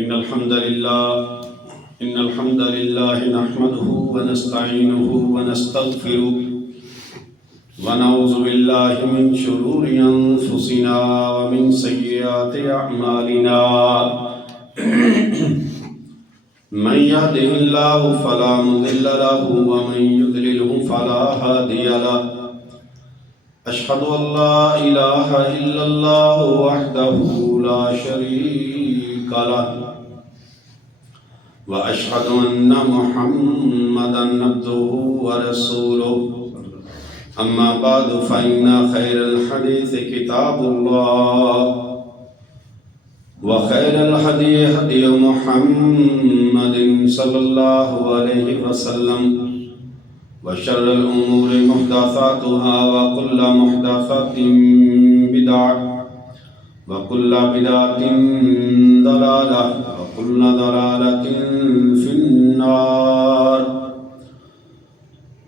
إن الحمد لله نحمده ونستعينه ونستغفره ونعوذ بالله من شرور أنفسنا ومن سيئات أعمالنا من يهده الله فلا مضل له ومن يضلله فلا هادي له أشهد أن لا إله إلا الله وحده لا شريك له وأشهد أن محمدا عبده ورسوله أما بعد فإن خير الحديث كتاب الله وخير الهدي هدي محمد صلى الله عليه وسلم وشر الأمور محدثاتها وكل محدثة بدعة وكل بدعة ضلالة وكل ضلالة في النار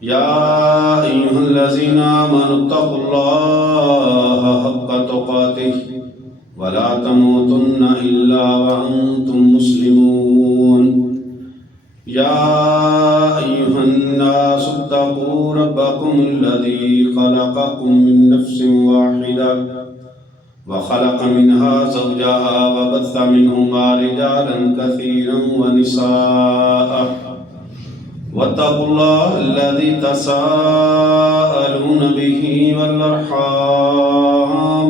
يا أيها الذين آمنوا اتقوا الله حق تقاته ولا تموتن إلا وأنتم مسلمون يا أيها الناس اتقوا ربكم الذي خلقكم من نفس واحدة وخلق منها زوجها وبث منهما رجالا كثيرا ونساء واتقوا الله الذي تساءلون به والأرحام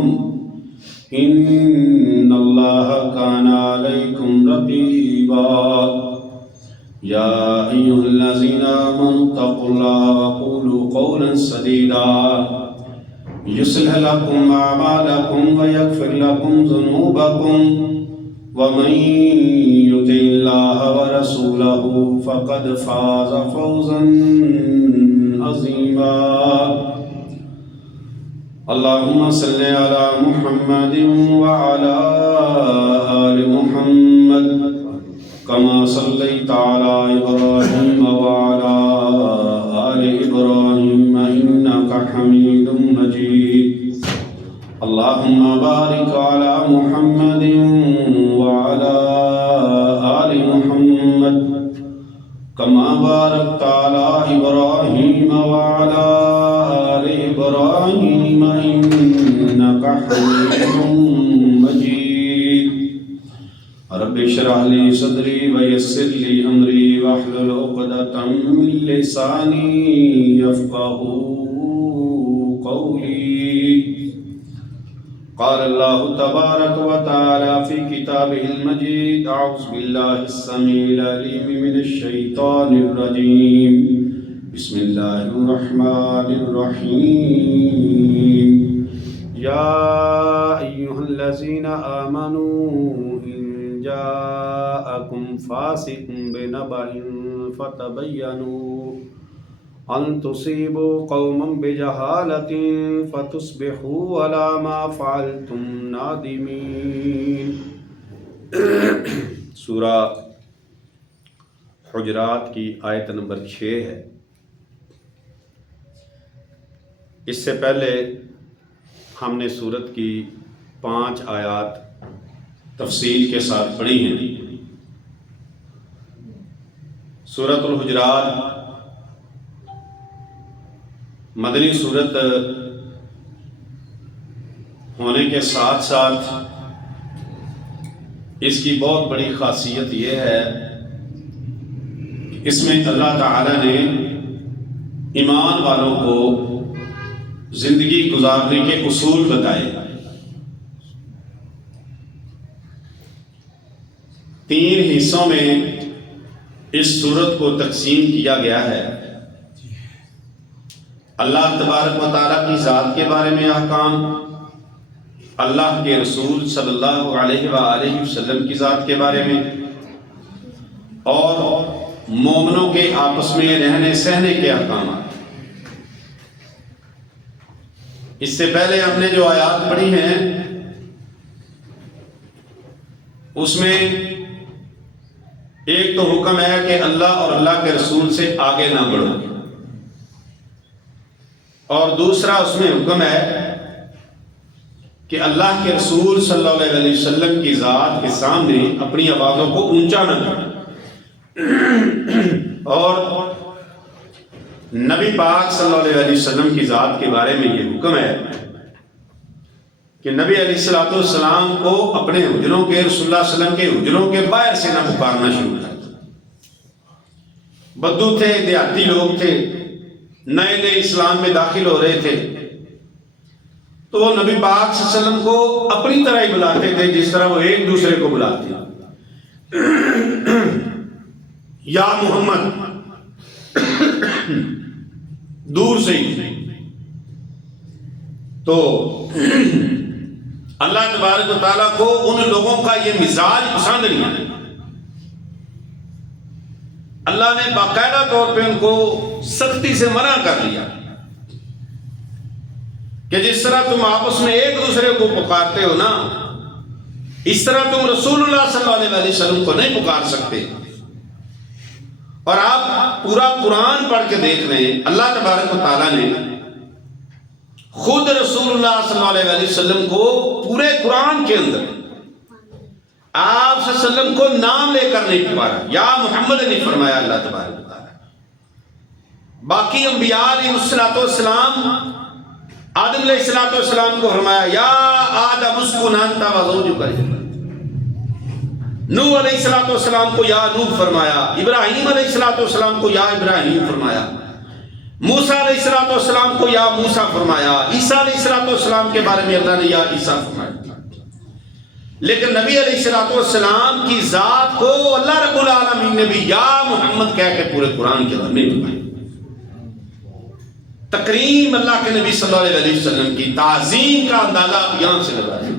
إن الله كان عليكم رقيبا يا أيها الذين آمنوا اتقوا الله وقولوا قولا سديدا يصلح لكم أعمالكم ويغفر لكم ذنوبكم ومن يطع الله ورسوله فقد فاز فوزا عظيما اللهم صل على محمد وعلى آل محمد كما صليت على إبراهيم وعلى آل إبراهيم إنك حميد مجيد اللهم بارك على محمد وعلى آل محمد كما باركت على إبراهيم وعلى آل إبراهيم إنك حميد مجيد رب اشرح لي صدري ويسر لي أمري واحلل عقدة من لساني يفقهوا قولي قال الله تبارك وتعالى في كتابه المجيد أعوذ بالله السميع العليم من الشيطان الرجيم بسم الله الرحمن الرحيم يا أيها الذين آمنوا إن جاءكم فاسق بنبأ فتبينوا أن تصيبوا قوما بجهالة فتصبحوا على ما فعلتم نادمين سورہ حجرات کی آیت نمبر 6 ہے۔ اس سے پہلے ہم نے سورت کی 5 آیات تفصیل کے ساتھ پڑھی ہیں۔ سورۃ الحجرات مدنی صورت ہونے کے ساتھ ساتھ اس کی بہت بڑی خاصیت یہ ہے کہ اس میں اللہ تعالی نے ایمان والوں کو زندگی گزارنے کے اصول بتائے۔ 3 حصوں میں اس سورت کو تقسیم کیا گیا ہے۔ اللہ تبارک و تعالیٰ کی ذات کے بارے میں احکام، اللہ کے رسول صلی اللہ علیہ وآلہ وسلم کی ذات کے بارے میں، اور مومنوں کے آپس میں رہنے سہنے کے احکامات۔ اس سے پہلے ہم نے جو آیات پڑھی ہیں اس میں ایک تو حکم ہے کہ اللہ اور اللہ کے رسول سے آگے نہ بڑھو، اور دوسرا اس میں حکم ہے کہ اللہ کے رسول صلی اللہ علیہ وسلم کی ذات کے سامنے اپنی آوازوں کو اونچا نہ کریں، اور نبی پاک صلی اللہ علیہ وسلم کی ذات کے بارے میں یہ حکم ہے کہ نبی علیہ الصلوۃ والسلام کو اپنے حجروں کے، رسول اللہ صلی اللہ علیہ وسلم کے حجروں کے باہر سے نہ پکارنا شروع کر دیں۔ بدو تھے، دیہاتی لوگ تھے، نئے نئے اسلام میں داخل ہو رہے تھے، تو وہ نبی پاک صلی اللہ علیہ وسلم کو اپنی طرح ہی بلاتے تھے جس طرح وہ ایک دوسرے کو بلاتے ہیں، یا محمد، دور سے ہی۔ تو اللہ تبارک و تعالیٰ کو ان لوگوں کا یہ مزاج پسند نہیں ہے۔ اللہ نے باقاعدہ طور پہ ان کو سختی سے منع کر دیا کہ جس طرح تم آپس میں ایک دوسرے کو پکارتے ہو نا، اس طرح تم رسول اللہ صلی اللہ علیہ وسلم کو نہیں پکار سکتے۔ اور آپ پورا قرآن پڑھ کے دیکھ رہے ہیں، اللہ تبارک و تعالیٰ نے خود رسول اللہ صلی اللہ علیہ وسلم کو پورے قرآن کے اندر آپ صلی اللہ علیہ وسلم کو نام لے کر نہیں پکارا، یا محمد نہیں فرمایا اللہ تبارک و تعالیٰ۔ باقی انبیاء علیہ السلام، آدم علیہ السلام کو فرمایا یا آدم اسکن انت وزوجک الجنۃ، نوح علیہ السلام کو یا نوح فرمایا، ابراہیم علیہ السلام کو یا ابراہیم فرمایا، موسیٰ علیہ السلام کو یا موسیٰ فرمایا، عیسیٰ علیہ السلام کے بارے میں اللہ نے یا عیسیٰ فرمایا۔ لیکن نبی علیہ السلام کی ذات کو اللہ رب العالمین نے بھی یا محمد کہہ کے پورے قرآن کے اندر نہیں فرمایا۔ تکریم اللہ کے نبی صلی اللہ علیہ وسلم کی تعظیم کا اندازہ یہاں سے لگا ہے۔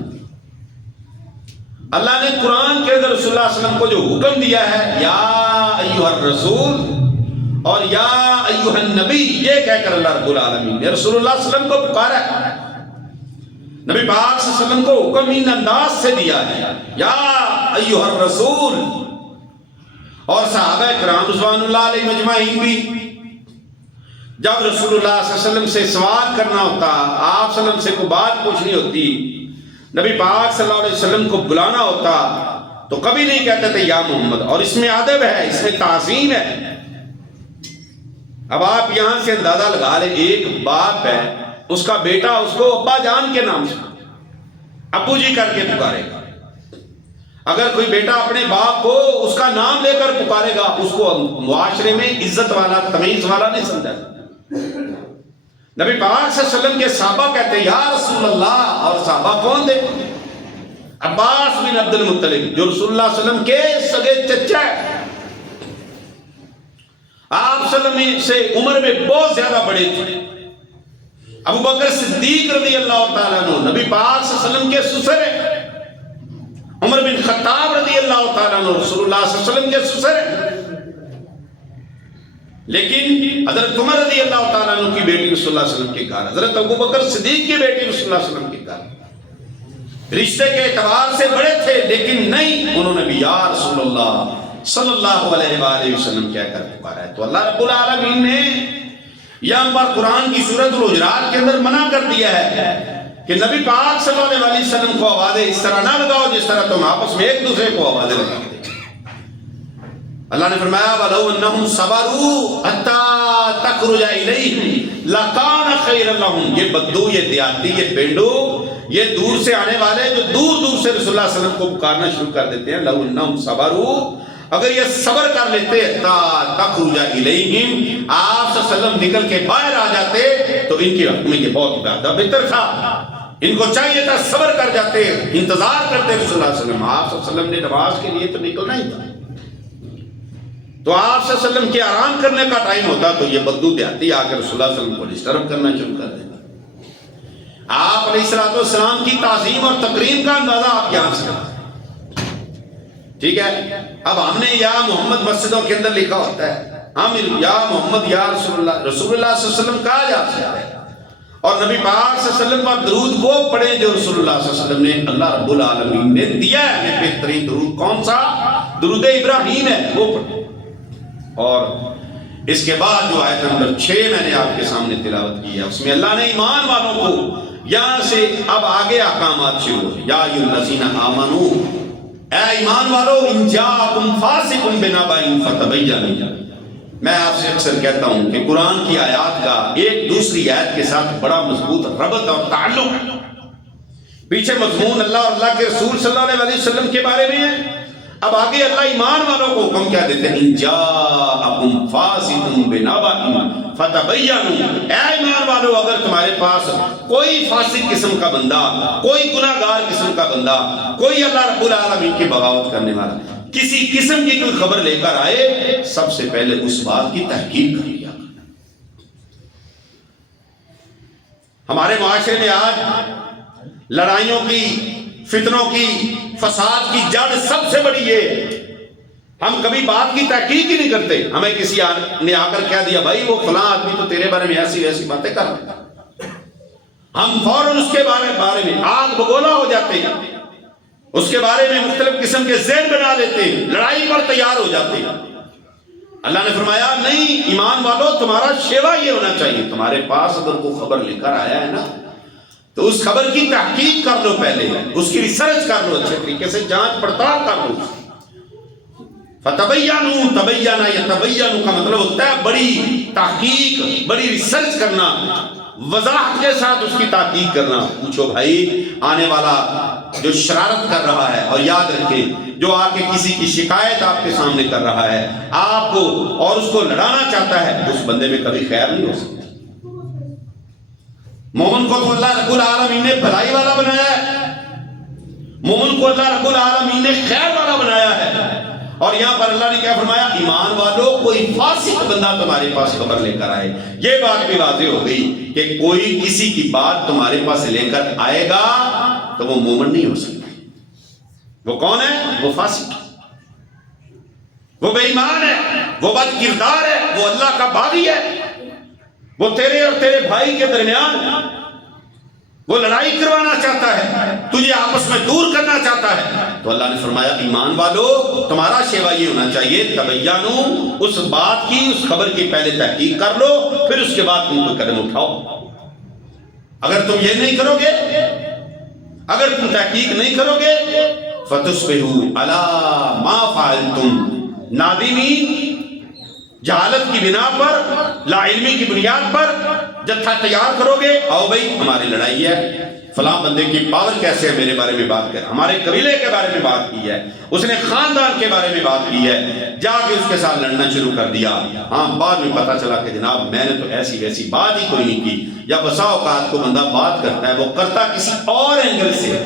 اللہ نے قرآن کے اندر رسول اللہ صلی اللہ علیہ وسلم کو جو حکم دیا ہے یا ایھا الرسول اور یا ایھا النبی، یہ کہہ کر اللہ رب العالمین نے رسول اللہ صلی اللہ علیہ وسلم کو پکارا ہے۔ نبی پاک صلی اللہ علیہ وسلم کو حکم ان انداز سے دیا ہے یا ایھا الرسول، اور صحابہ کرام رضوان اللہ علیہ مجمعین بھی جب رسول اللہ صلی اللہ علیہ وسلم سے سوال کرنا ہوتا، آپ صلی اللہ علیہ وسلم سے کوئی بات پوچھنی ہوتی، نبی پاک صلی اللہ علیہ وسلم کو بلانا ہوتا، تو کبھی نہیں کہتے تھے یا محمد، اور اس میں ادب ہے، اس میں تعظیم ہے۔ اب آپ یہاں سے اندازہ لگا لیں، ایک باپ ہے، اس کا بیٹا اس کو ابا جان کے نام سے ابو جی کر کے پکارے گا۔ اگر کوئی بیٹا اپنے باپ کو اس کا نام لے کر پکارے گا، اس کو معاشرے میں عزت والا، تمیز والا نہیں سمجھا جاتا۔ نبی پاک صلی اللہ علیہ وسلم کے صحابہ کہتے ہیں یا رسول اللہ، اور صحابہ کون تھے؟ عباس بن عبد المطلب، جو رسول اللہ صلی اللہ علیہ وسلم کے سگے چچا ہے، آپ صلی اللہ علیہ وسلم سے عمر میں بہت زیادہ بڑے تھے۔ ابو بکر صدیق رضی اللہ تعالیٰ عنہ نبی پاک صلی اللہ علیہ وسلم کے سسر ہیں، عمر بن خطاب رضی اللہ تعالیٰ عنہ رسول اللہ صلی اللہ علیہ وسلم کے سسر ہیں، لیکن حضرت عمر رضی اللہ تعالیٰ عنہ کی بیٹی رسول اللہ صلی اللہ علیہ وسلم کے گھر، حضرت ابو بکر صدیق کی بیٹی رسول اللہ صلی اللہ علیہ وسلم کے گھر، رشتے کے اعتبار سے بڑے تھے، لیکن نہیں، انہوں نے بھی یا رسول اللہ صلی اللہ علیہ وآلہ وسلم کہہ کر پکارا ہے۔ تو اللہ رب العالمین نے یہاں پر قرآن کی سورۃ الحجرات کے اندر منع کر دیا ہے کہ نبی پاک صلی اللہ علیہ وسلم کو آوازیں اس طرح نہ لگاؤ جس طرح تم آپس میں ایک دوسرے کو آوازیں لگاتے۔ اللہ نے فرمایا وَلَوْ أَنَّهُمْ صَبَرُوا حَتَّى تَخْرُجَ إِلَيْهِمْ لَكَانَ خَيْرًا لَهُمْ۔ یہ بدو، یہ دیہاتی، یہ پینڈو، یہ دور سے آنے والے جو دور دور سے رسول اللہ صلی اللہ علیہ وسلم کو پکارنا شروع کر دیتے ہیں، لَوْ أَنَّهُمْ صَبَرُوا، اگر یہ صبر کر لیتے حَتَّى تَخْرُجَ إِلَيْهِمْ، آپ صلی اللہ علیہ وسلم نکل کے باہر آ جاتے تو ان کے حق میں یہ بہت زیادہ بہتر تھا۔ ان کو چاہیے تھا صبر کر جاتے، انتظار کرتے رسول اللہ صلی اللہ علیہ وسلم۔ آپ صلی اللہ علیہ وسلم نے نماز کے لیے تو نکلنا ہی تھا، تو آپ صلی اللہ علیہ وسلم کے آرام کرنے کا ٹائم ہوتا تو یہ بدو دیہاتی آ کے رسول اللہ صلی اللہ علیہ وسلم کو ڈسٹرب کرنا شروع کر دیتا۔ آپ علیہ السلام کی تعظیم اور تکریم کا اندازہ آپ یہاں سے لگائیں، ٹھیک ہے؟ اب ہم نے یا محمد مسجدوں کے اندر لکھا ہوتا ہے، ہم یا محمد یا رسول اللہ صلی اللہ علیہ وسلم کہا جا سکتا ہے، اور نبی پاک صلی اللہ علیہ وسلم پر درود وہ پڑھیں جو رسول اللہ صلی اللہ علیہ وسلم نے، اللہ رب العالمین نے دیا ہے ہمیں بہترین درود کون سا؟ درود ابراہیم ہے، وہ پڑھیں۔ اور اس کے بعد جو آیت نمبر 6 میں نے آپ کے سامنے تلاوت کی ہے، اس میں اللہ نے ایمان والوں کو یہاں سے اب آگے احکامات شروع ہیں. یا ایھا الذین آمنو، اے ایمان والو، ان جاءکم فاسق بنبأ فتبینوا. میں آپ سے اکثر کہتا ہوں کہ قرآن کی آیات کا ایک دوسری آیت کے ساتھ بڑا مضبوط ربط اور تعلق ہے. پیچھے مضمون اللہ اور اللہ کے رسول صلی اللہ علیہ وسلم کے بارے میں ہے. اب آگے اللہ ایمان والوں کو حکم کیا دیتے ہیں؟ ان جاءکم فاسق بنبأ فتبینوا. اے ایمان والو، اگر تمہارے پاس کوئی فاسق قسم کا بندہ، کوئی گناہگار قسم کا بندہ، کوئی اللہ رب العالمین کی بغاوت کرنے والا کسی قسم کی کوئی خبر لے کر آئے، سب سے پہلے اس بات کی تحقیق کر لیا. ہمارے معاشرے میں آج لڑائیوں کی، فتنوں کی، فساد کی جڑ سب سے بڑی یہ، ہم کبھی بات کی تحقیق ہی نہیں کرتے. ہمیں کسی نے آ کر کہہ دیا بھائی وہ فلاں آدمی تو تیرے بارے میں ایسی ایسی باتیں کر رہا ہے، ہم فوراً اس کے بارے میں آگ بگولا ہو جاتے ہیں، اس کے بارے میں مختلف قسم کے ذہن بنا لیتے ہیں، لڑائی پر تیار ہو جاتے ہیں. اللہ نے فرمایا نہیں، ایمان والو، تمہارا شیوا یہ ہونا چاہیے، تمہارے پاس اگر کوئی خبر لے کر آیا ہے نا تو اس خبر کی تحقیق کر لو، پہلے اس کی ریسرچ کر لو، اچھے طریقے سے جانچ پڑتال کر لو. فتبینوا، تبینہ یا تبینوا کا مطلب ہوتا ہے بڑی تحقیق، بڑی ریسرچ کرنا، وضاحت کے ساتھ اس کی تحقیق کرنا. پوچھو بھائی، آنے والا جو شرارت کر رہا ہے، اور یاد رکھیں جو آ کے کسی کی شکایت آپ کے سامنے کر رہا ہے، آپ کو اور اس کو لڑانا چاہتا ہے، اس بندے میں کبھی خیر نہیں ہو سکتا. مومن کو تو اللہ رب العالمین نے بھلائی والا بنایا ہے، مومن کو اللہ رب العالمین نے خیر والا بنایا ہے. اور یہاں پر اللہ نے کیا فرمایا؟ ایمان والو، کوئی فاسق بندہ تمہارے پاس خبر لے کر آئے. یہ بات بھی واضح ہو گئی کہ کوئی کسی کی بات تمہارے پاس لے کر آئے گا تو وہ مومن نہیں ہو سکتا. وہ کون ہے؟ وہ فاسق، وہ بے ایمان ہے، وہ بد کردار ہے، وہ اللہ کا باغی ہے، وہ تیرے اور تیرے بھائی کے درمیان وہ لڑائی کروانا چاہتا ہے، تجھے آپس میں دور کرنا چاہتا ہے. تو اللہ نے فرمایا ایمان والو، تمہارا شیوا یہ ہونا چاہیے تبینوا، اس بات کی، اس خبر کی پہلے تحقیق کر لو، پھر اس کے بعد تم کوئی قدم اٹھاؤ. اگر تم یہ نہیں کرو گے، اگر تم تحقیق نہیں کرو گے، فتصبحوا علی ما فعلتم نادمین، جہالت کی بنا پر، لا علمی کی بنیاد پر جتھا تیار کرو گے، آؤ بھائی ہماری لڑائی ہے، فلاں بندے کی پاور کیسے ہے، میرے بارے میں بات کر، ہمارے قبیلے کے بارے میں بات کی ہے، اس نے خاندان کے بارے میں بات کی ہے، جا کے اس کے ساتھ لڑنا شروع کر دیا. ہاں بعد میں پتا چلا کہ جناب میں نے تو ایسی ویسی بات ہی کوئی نہیں کی. یا بسا اوقات کو بندہ بات کرتا ہے، وہ کرتا کسی اور اینگل سے،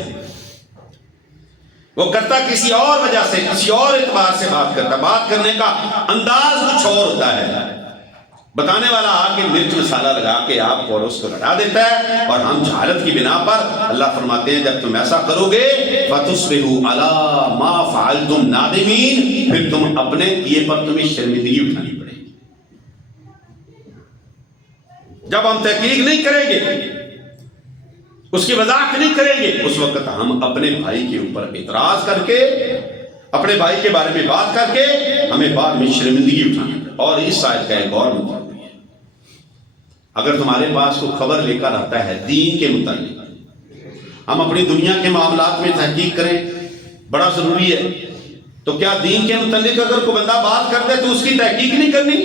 وہ کرتا کسی اور وجہ سے، کسی اور اعتبار سے بات کرتا، بات کرنے کا انداز کچھ اور ہوتا ہے. بتانے والا آ کے مرچ مسالہ لگا کے آپ کو اور اس کو لڑا دیتا ہے، اور ہم جہالت کی بنا پر اللہ فرماتے ہیں جب تم ایسا کرو گے فَتُصْبِحُوا عَلَىٰ مَا فَعَلْتُمْ نَادِمِينَ، پھر تم اپنے کیے پر تمہیں شرمندگی اٹھانی پڑے گی. جب ہم تحقیق نہیں کریں گے، اس کی وضاحت نہیں کریں گے، اس وقت ہم اپنے بھائی کے اوپر اعتراض کر کے، اپنے بھائی کے بارے میں بات کر کے ہمیں بعد میں شرمندگی اٹھانی پڑے. اور اس آیت کا ایک اور مطلب ہے، اگر تمہارے پاس کوئی خبر لے کر آتا ہے دین کے متعلق، ہم اپنی دنیا کے معاملات میں تحقیق کریں، بڑا ضروری ہے. تو کیا دین کے متعلق اگر کوئی بندہ بات کرتا ہے تو اس کی تحقیق نہیں کرنی؟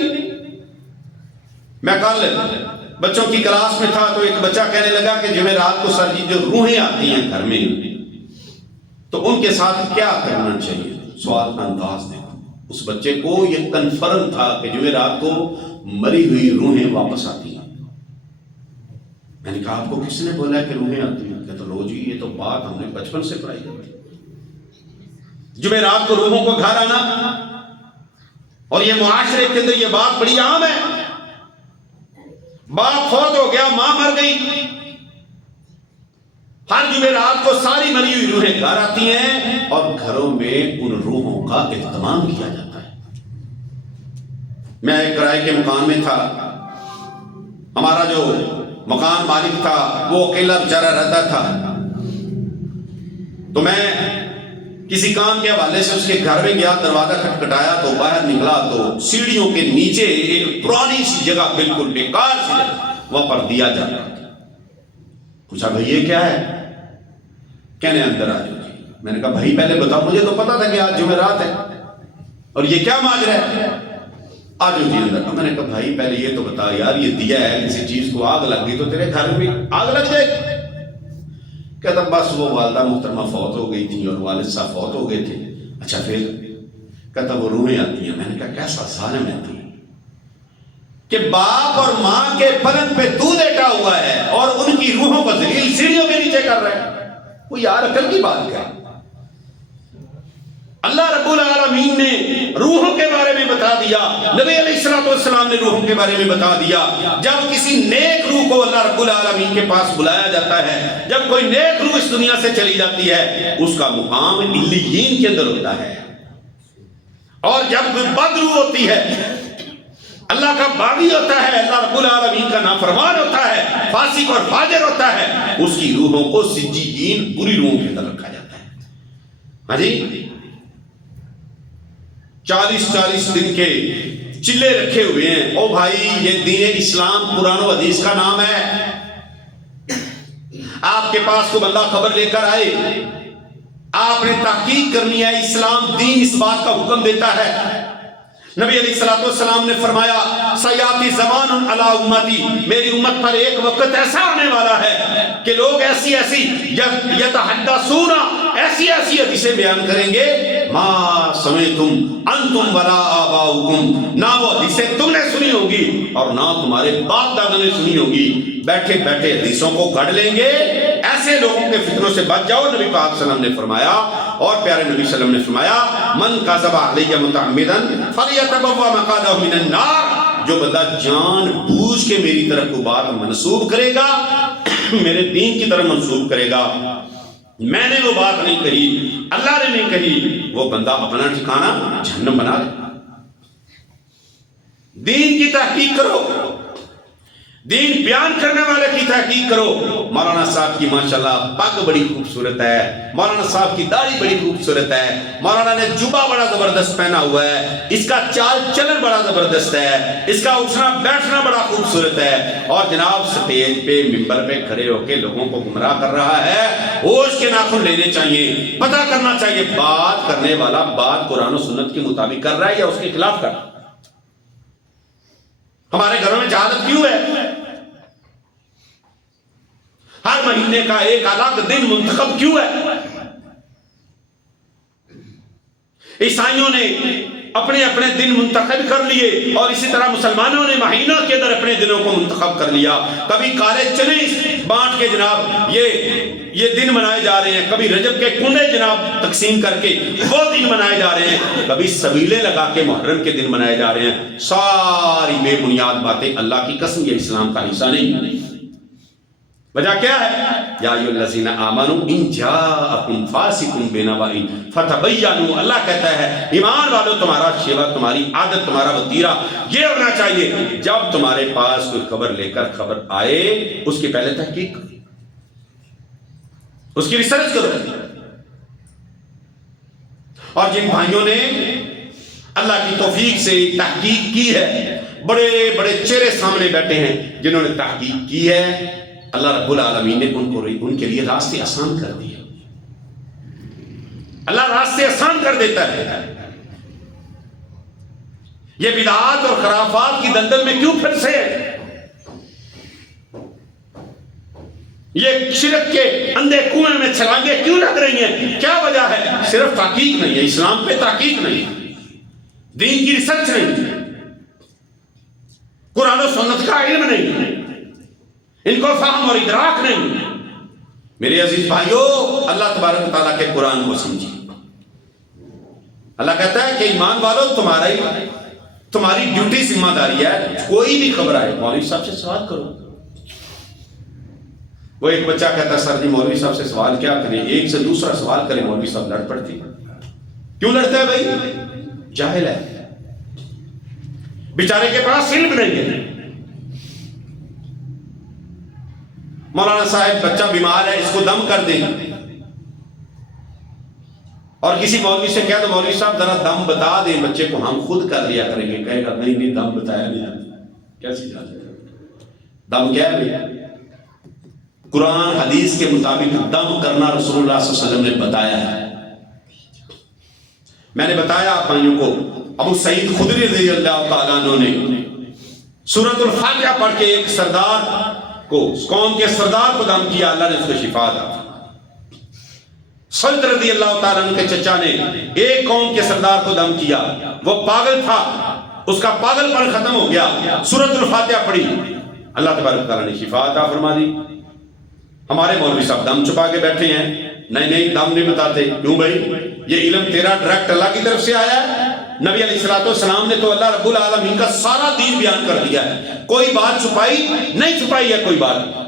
میں کل بچوں کی کلاس میں تھا تو ایک بچہ کہنے لگا کہ جمعرات کو سر جی جو روحیں آتی ہیں گھر میں تو ان کے ساتھ کیا کرنا چاہیے. سوال کا انداز دیکھو، اس بچے کو یہ کنفرم تھا کہ جمعرات کو مری ہوئی روحیں واپس آتی ہیں. میں نے کہا آپ کو کس نے بولا کہ روحیں آتی ہیں؟ کہتا لو جی یہ تو بات ہم نے بچپن سے پڑھائی کرتی. جمعرات کو روحوں کو گھر آنا، اور یہ معاشرے کے اندر یہ بات بڑی عام ہے. باپ فوت ہو گیا، ماں مر گئی، ہر جمعرات کو ساری مری ہوئی روحیں گھر آتی ہیں اور گھروں میں ان روحوں کا اہتمام کیا جاتا ہے. میں ایک کرائے کے مکان میں تھا، ہمارا جو مکان مالک تھا وہ اکیلا بیچارہ رہتا تھا، تو میں کسی کام کے حوالے سے اس کے گھر میں گیا، دروازہ کھٹکھٹایا تو باہر نکلا تو سیڑھیوں کے نیچے ایک پرانی سی جگہ، بالکل بیکار سی جگہ، وہاں پر دیا جا رہا تھا. پوچھا بھائی یہ کیا ہے؟ کہنے اندر آ جاؤ جی۔ میں نے کہا بھائی پہلے بتاؤ، مجھے تو پتا تھا کہ آج جمعرات ہے اور یہ کیا ماجرا ہے، آ جاؤ جی اندر۔ میں نے کہا بھائی پہلے یہ تو بتا یار، یہ دیا ہے، کسی چیز کو آگ لگ گئی تو تیرے گھر میں آگ لگ جائے گی۔ کہتا بس وہ والدہ محترمہ فوت ہو گئی تھی اور والد صاحب فوت ہو گئے تھے۔ اچھا پھر؟ کہتا وہ روحیں آتی ہیں۔ میں نے کہا کیسا ظالم ہے تو، کہ باپ اور ماں کے پلنگ پہ تو لیٹا ہوا ہے اور ان کی روحوں کو ذلیل سیڑھیوں کے نیچے کر رہا ہے۔ وہ یار عقل کی بات کیا؟ اللہ رب العالمین نے روحوں کے بارے میں بتا دیا، نبی علیہ السلام نے روحوں کے بارے میں بتا دیا۔ جب کسی نیک روح کو اللہ رب العالمین کے پاس بلایا جاتا ہے، جب کوئی نیک روح اس دنیا سے چلی جاتی ہے، اس کا مقام علیین کے اندر ہوتا ہے۔ اور جب کوئی بد روح ہوتی ہے، اللہ کا باغی ہوتا ہے، اللہ رب العالمین کا نافرمان ہوتا ہے، فاسق اور فاجر ہوتا ہے، اس کی روحوں کو سجین بری روحوں کے اندر رکھا جاتا ہے۔ ہاں جی، 40 دن کے چلے رکھے ہوئے ہیں۔ او بھائی یہ دین اسلام قرآن و حدیث کا نام ہے۔ آپ کے پاس کوئی بندہ خبر لے کر آئے، آپ نے تحقیق کرنی ہے۔ اسلام دین اس بات کا حکم دیتا ہے۔ نبی علیہ السلام نے فرمایا سیاتی زمان علی امتی، میری امت پر ایک وقت ایسا آنے والا ہے کہ لوگ ایسی یتحدثون، ایسی حدیثیں بیان کریں گے، ما سمعتم انتم ولا آباؤکم، نہ وہ حدیثیں تم نے سنی ہوگی اور نہ تمہارے باپ دادا نے سنی ہوگی۔ بیٹھے بیٹھے حدیثوں کو گھڑ لیں گے۔ ایسے لوگوں کے فتنوں سے بچ جاؤ، نبی پاک صلی اللہ علیہ وسلم نے فرمایا۔ اور پیارے نبی صلی اللہ علیہ وسلم نے فرمایا من کذب علی متعمدا فلیتبوأ مقعدہ من النار، جو بندہ جان بوجھ کے میری طرف کو بات منسوب کرے گا، میرے دین کی طرف منسوب کرے گا، میں نے وہ بات نہیں کہی، اللہ نے نہیں کہی، وہ بندہ اپنا ٹھکانہ جہنم بنا لے۔ دین کی تحقیق کرو، دین بیان کرنے والے کی تحقیق کرو۔ مولانا صاحب کی ماشاءاللہ پگ بڑی خوبصورت ہے، مولانا صاحب کی داڑھی بڑی خوبصورت ہے، مولانا نے جبہ بڑا زبردست پہنا ہوا ہے، اس کا چال چلن بڑا زبردست ہے، اس کا اٹھنا بیٹھنا بڑا خوبصورت ہے، اور جناب سٹیج پہ ممبر پہ کھڑے ہو کے لوگوں کو گمراہ کر رہا ہے۔ ہوش کے ناخن لینے چاہیے، پتہ کرنا چاہیے بات کرنے والا بات قرآن و سنت کے مطابق کر رہا ہے یا اس کے خلاف کر رہا ہے۔ ہمارے گھروں میں جہالت کیوں ہے؟ ہر مہینے کا ایک الگ دن منتخب کیوں ہے؟ عیسائیوں نے اپنے اپنے دن منتخب کر لیے اور اسی طرح مسلمانوں نے مہینوں کے اندر اپنے دنوں کو منتخب کر لیا۔ کبھی کالے چنے بانٹ کے جناب یہ دن منائے جا رہے ہیں، کبھی رجب کے کنڈے جناب تقسیم کر کے وہ دن منائے جا رہے ہیں، کبھی سبیلے لگا کے محرم کے دن منائے جا رہے ہیں۔ ساری بے بنیاد باتیں، اللہ کی قسم یہ اسلام کا حصہ نہیں۔ وجہ کیا ہے؟ یا ایھا الذین آمنوا ان جاءکم فاسق بنبأ فتبینوا، اللہ کہتا ہے ایمان والو تمہارا شیوا، تمہاری عادت، تمہارا وتیرہ یہ ہونا چاہیے، جب تمہارے پاس کوئی خبر لے کر خبر آئے اس کی پہلے تحقیق کرو، اس کی ریسرچ کرو۔ اور جن بھائیوں نے اللہ کی توفیق سے تحقیق کی ہے، بڑے بڑے چہرے سامنے بیٹھے ہیں جنہوں نے تحقیق کی ہے، اللہ رب العالمین نے ان کے لیے راستے آسان کر دیے۔ اللہ راستے آسان کر دیتا ہے۔ یہ بدعات اور خرافات کی دلدل میں کیوں پھر سے؟ یہ شرک کے اندھے کنویں میں چھلانگیں کیوں لگ رہی ہیں؟ کیا وجہ ہے؟ صرف تحقیق نہیں ہے، اسلام پہ تحقیق نہیں، دین کی ریسرچ نہیں، قرآن و سنت کا علم نہیں، ان کو فہم اور ادراک نہیں۔ میرے عزیز بھائیو، اللہ تبارک و تعالیٰ کے قرآن کو سمجھیے۔ اللہ کہتا ہے کہ ایمان والو تمہاری ڈیوٹی ذمہ داری ہے، کوئی بھی خبر آئے مولوی صاحب سے سوال کرو۔ وہ ایک بچہ کہتا ہے سر جی مولوی صاحب سے سوال کیا کریں، ایک سے دوسرا سوال کریں مولوی صاحب لڑ پڑتے۔ کیوں لڑتا ہے بھائی؟ جاہل ہے، بیچارے کے پاس علم نہیں ہے۔ مولانا صاحب بچہ بیمار ہے، اس کو دم کر دیں، اور کسی مولوی سے کہہ دو مولوی صاحب ذرا دم بتا دیں بچے کو، ہم خود کر لیا کریں گے، کہے گا نہیں دم بتایا نہیں جاتا۔ کیسی جاتا ہے دم؟ کیا ہے بھائی؟ قرآن حدیث کے مطابق دم کرنا رسول اللہ صلی اللہ علیہ وسلم نے بتایا ہے۔ میں نے بتایا آپ بھائیوں کو، ابو سعید خدری رضی اللہ تعالیٰ عنہ نے سورۃ الفاتحہ پڑھ کے ایک سردار کو، اس قوم کے سردار کو دم کیا، اللہ نے اس کو شفا دی۔ سلط رضی اللہ تعالیٰ عنہ کے چچا نے ایک قوم کے سردار کو دم کیا، وہ پاگل تھا، اس کا پاگل پن ختم ہو گیا، سورۃ الفاتحہ پڑھی، اللہ تبارک تعالیٰ نے شفا عطا فرما دی۔ ہمارے مولوی صاحب دم چھپا کے بیٹھے ہیں، نہیں دم نہیں بتاتے، کیوں بھائی؟ یہ علم تیرا ڈائریکٹ اللہ کی طرف سے آیا ہے۔ نبی علیہ الصلوۃ والسلام نے تو اللہ رب العالمین کا سارا دین بیان کر دیا ہے، کوئی بات چھپائی نہیں، چھپائی ہے کوئی بات۔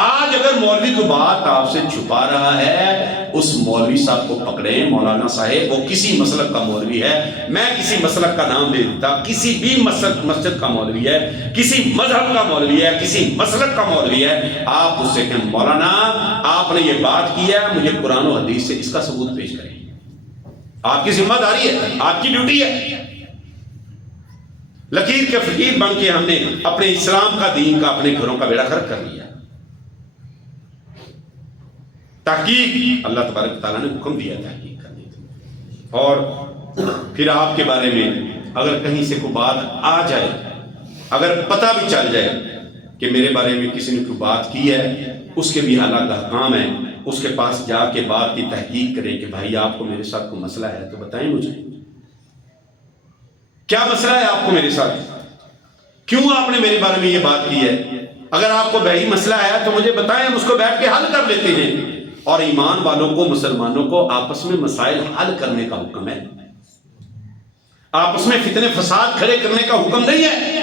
آج اگر مولوی کو بات آپ سے چھپا رہا ہے، اس مولوی صاحب کو پکڑیں، مولانا صاحب، وہ کسی مسلک کا مولوی ہے، میں کسی مسلک کا نام دے دیتا، کسی بھی مسجد کا مولوی ہے، کسی مذہب کا مولوی ہے، کسی مسلک کا مولوی ہے، آپ اس سے کہیں مولانا آپ نے یہ بات کی ہے، مجھے قرآن و حدیث سے اس کا ثبوت پیش کریں۔ آپ کی ذمہ داری ہے، آپ کی ڈیوٹی ہے۔ لکیر کے فقیر بن کے ہم نے اپنے اسلام کا، دین کا، اپنے گھروں کا بیڑا غرق کر لیا۔ تحقیق اللہ تبارک تعالیٰ نے حکم دیا تحقیق کرنے کا، اور پھر آپ کے بارے میں اگر کہیں سے کوئی بات آ جائے، اگر پتہ بھی چل جائے کہ میرے بارے میں کسی نے کوئی بات کی ہے، اس کے بھی الگ احکام ہے، اس کے پاس جا کے بات کی تحقیق کریں کہ بھائی آپ کو میرے ساتھ کوئی مسئلہ ہے تو بتائیں مجھے، کیا مسئلہ ہے آپ کو میرے ساتھ، کیوں آپ نے میرے بارے میں یہ بات کی ہے؟ اگر آپ کو بھائی مسئلہ ہے تو مجھے بتائیں، ہم اس کو بیٹھ کے حل کر لیتے ہیں۔ اور ایمان والوں کو، مسلمانوں کو آپس میں مسائل حل کرنے کا حکم ہے، آپس میں فتنے فساد کھڑے کرنے کا حکم نہیں ہے۔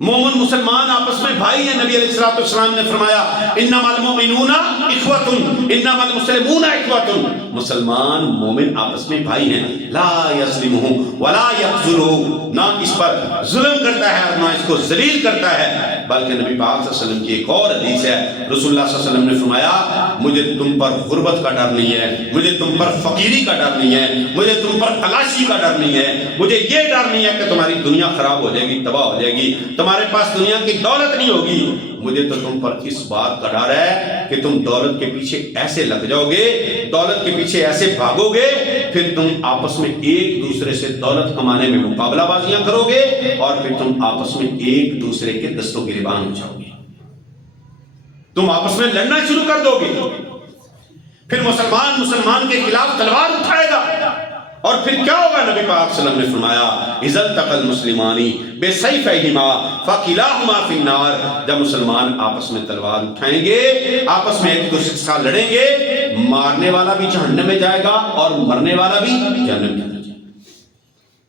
مومن مسلمان آپس میں بھائی ہیں، نبی علیہ الصلوۃ والسلام نے فرمایا انما المؤمنون اخوۃ انما المسلمون اخوۃ، مسلمان مومن آپس میں بھائی ہیں، لا یظلمہ ولا یخذلہ، نہ اس پر ظلم کرتا ہے اور نہ اس کو ذلیل کرتا ہے۔ بلکہ نبی پاک صلی اللہ علیہ وسلم کی ایک اور حدیث ہے، رسول اللہ صلی اللہ علیہ وسلم نے فرمایا مجھے تم پر غربت کا ڈر نہیں ہے، مجھے تم پر فقیری کا ڈر نہیں ہے، مجھے تم پر تلاشی کا ڈر نہیں ہے، مجھے یہ ڈر نہیں ہے کہ تمہاری دنیا خراب ہو جائے گی، تباہ ہو جائے گی، تمہارے پاس دنیا کی دولت نہیں ہوگی، مجھے تو تم پر اس بات کا ڈر ہے کہ تم دولت کے پیچھے ایسے لگ جاؤ گے، دولت کے پیچھے ایسے بھاگو گے، پھر تم آپس میں ایک دوسرے سے دولت کمانے میں مقابلہ بازیاں کرو گے، اور پھر تم آپس میں ایک دوسرے کے دستوں گریبان ہو جاؤ گے، تم آپس میں لڑنا شروع کر دو گے، پھر مسلمان مسلمان کے خلاف تلوار اٹھائے گا، اور پھر کیا ہوگا؟ نبی پاک صلی اللہ علیہ وسلم نے فرمایا اذا التقى المسلمان بسيفيهما فكلاهما في النار، جب مسلمان آپس میں تلوار اٹھائیں گے، آپس میں ایک دوسرے کے ساتھ لڑیں گے، مارنے والا بھی جہنم میں جائے گا اور مرنے والا بھی جہنم کے اندر جائے گا۔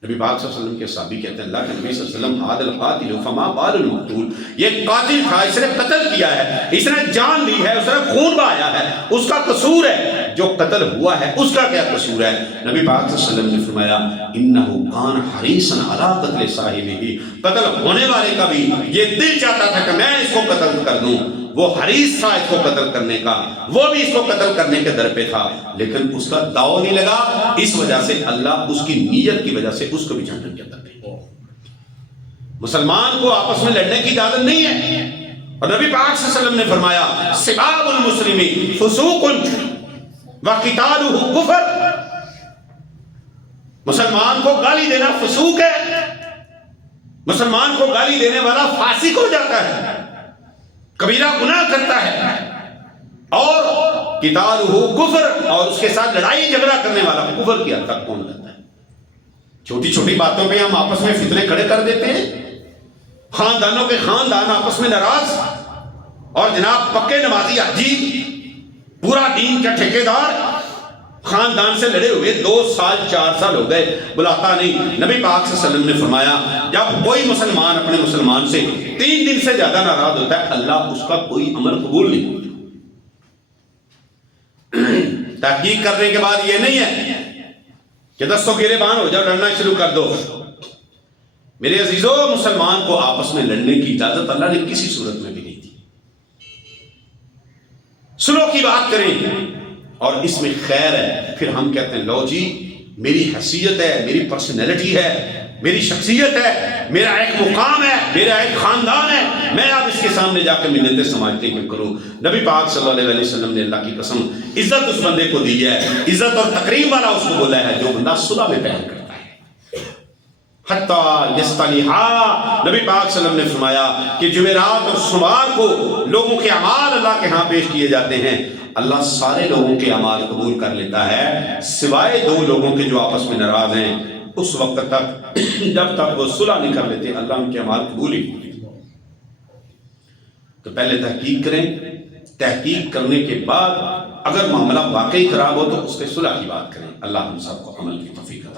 نبی پاک صلی اللہ علیہ وسلم کے صحابی کہتے ہیں اللہ کے نبی صلی اللہ علیہ وسلم هذا القاتل فما بال المقتول، یہ قاتل تھا، اس نے قتل کیا ہے، اس نے جان لی ہے، اس نے خون بہایا ہے، اس کا قصور ہے، جو قتل ہوا ہے اس کا کیا قصور ہے؟ نبی پاک صلی اللہ علیہ وسلم نے فرمایا انه كان حريصا على قتل صاحبه، قتل ہونے والے کا بھی یہ دل چاہتا تھا کہ میں اس کو قتل کر دوں، وہ حریص تھا اس کو قتل کرنے کا، وہ بھی اس کو قتل کرنے کے در پہ تھا، لیکن اس کا داؤ نہیں لگا، اس وجہ سے اللہ اس کی نیت کی وجہ سے اس کو بھی جہنم کے اندر بھیجا۔ مسلمان کو آپس میں لڑنے کی اجازت نہیں ہے، اور نبی پاک صلی اللہ علیہ وسلم نے فرمایا سباب المسلم فسوق وقتالہ کفر، مسلمان کو گالی دینا فسوق ہے، مسلمان کو گالی دینے والا فاسق ہو جاتا ہے، کبیرہ گناہ کرتا ہے، اور قتالہ کفر، اور اس کے ساتھ لڑائی جھگڑا کرنے والا کفر کی حد تک پہنچ جاتا ہے۔ چھوٹی چھوٹی باتوں پہ ہم آپس میں فتنے کھڑے کر دیتے ہیں، خاندانوں کے خاندان آپس میں ناراض، اور جناب پکے نمازی حاجی، پورا دین کا ٹھیکیدار خاندان سے لڑے ہوئے 2 سال 4 سال ہو گئے، بلاتا نہیں۔ نبی پاک صلی اللہ علیہ وسلم نے فرمایا جب کوئی مسلمان اپنے مسلمان سے 3 دن سے زیادہ ناراض ہوتا ہے، اللہ اس کا کوئی عمل قبول نہیں ہوتا۔ تحقیق کرنے کے بعد یہ نہیں ہے کہ دستوں گریبان ہو جاؤ، لڑنا شروع کر دو۔ میرے عزیزو، مسلمان کو آپس میں لڑنے کی اجازت اللہ نے کسی صورت میں بھی نہیں دی۔ سلو کی بات کریں اور اس میں خیر ہے، پھر ہم کہتے ہیں لو جی میری حیثیت ہے، میری پرسنالٹی ہے، میری شخصیت ہے، میرا ایک مقام ہے، میرا ایک خاندان ہے، میں اب اس کے سامنے جا کے منتیں سماجتیں کیوں کروں؟ نبی پاک صلی اللہ علیہ وسلم نے اللہ کی قسم عزت اس بندے کو دی ہے، عزت اور تقریب والا اس کو بولا ہے جو بندہ صلح میں پہل کرتا ہے۔ حتیٰ یستلیحا، نبی پاک صلی اللہ علیہ وسلم نے فرمایا کہ جمعرات اور سوموار کو لوگوں کے اعمال اللہ کے ہاں پیش کیے جاتے ہیں، اللہ سارے لوگوں کے اعمال قبول کر لیتا ہے سوائے دو لوگوں کے جو آپس میں ناراض ہیں، اس وقت تک جب تک وہ صلح نہیں کر لیتے اللہ ان کے اعمال قبول ہی نہیں۔ تو پہلے تحقیق کریں، تحقیق کرنے کے بعد اگر معاملہ واقعی خراب ہو تو اس کے صلح کی بات کریں۔ اللہ ہم سب کو عمل کی توفیق عطا فرمائے۔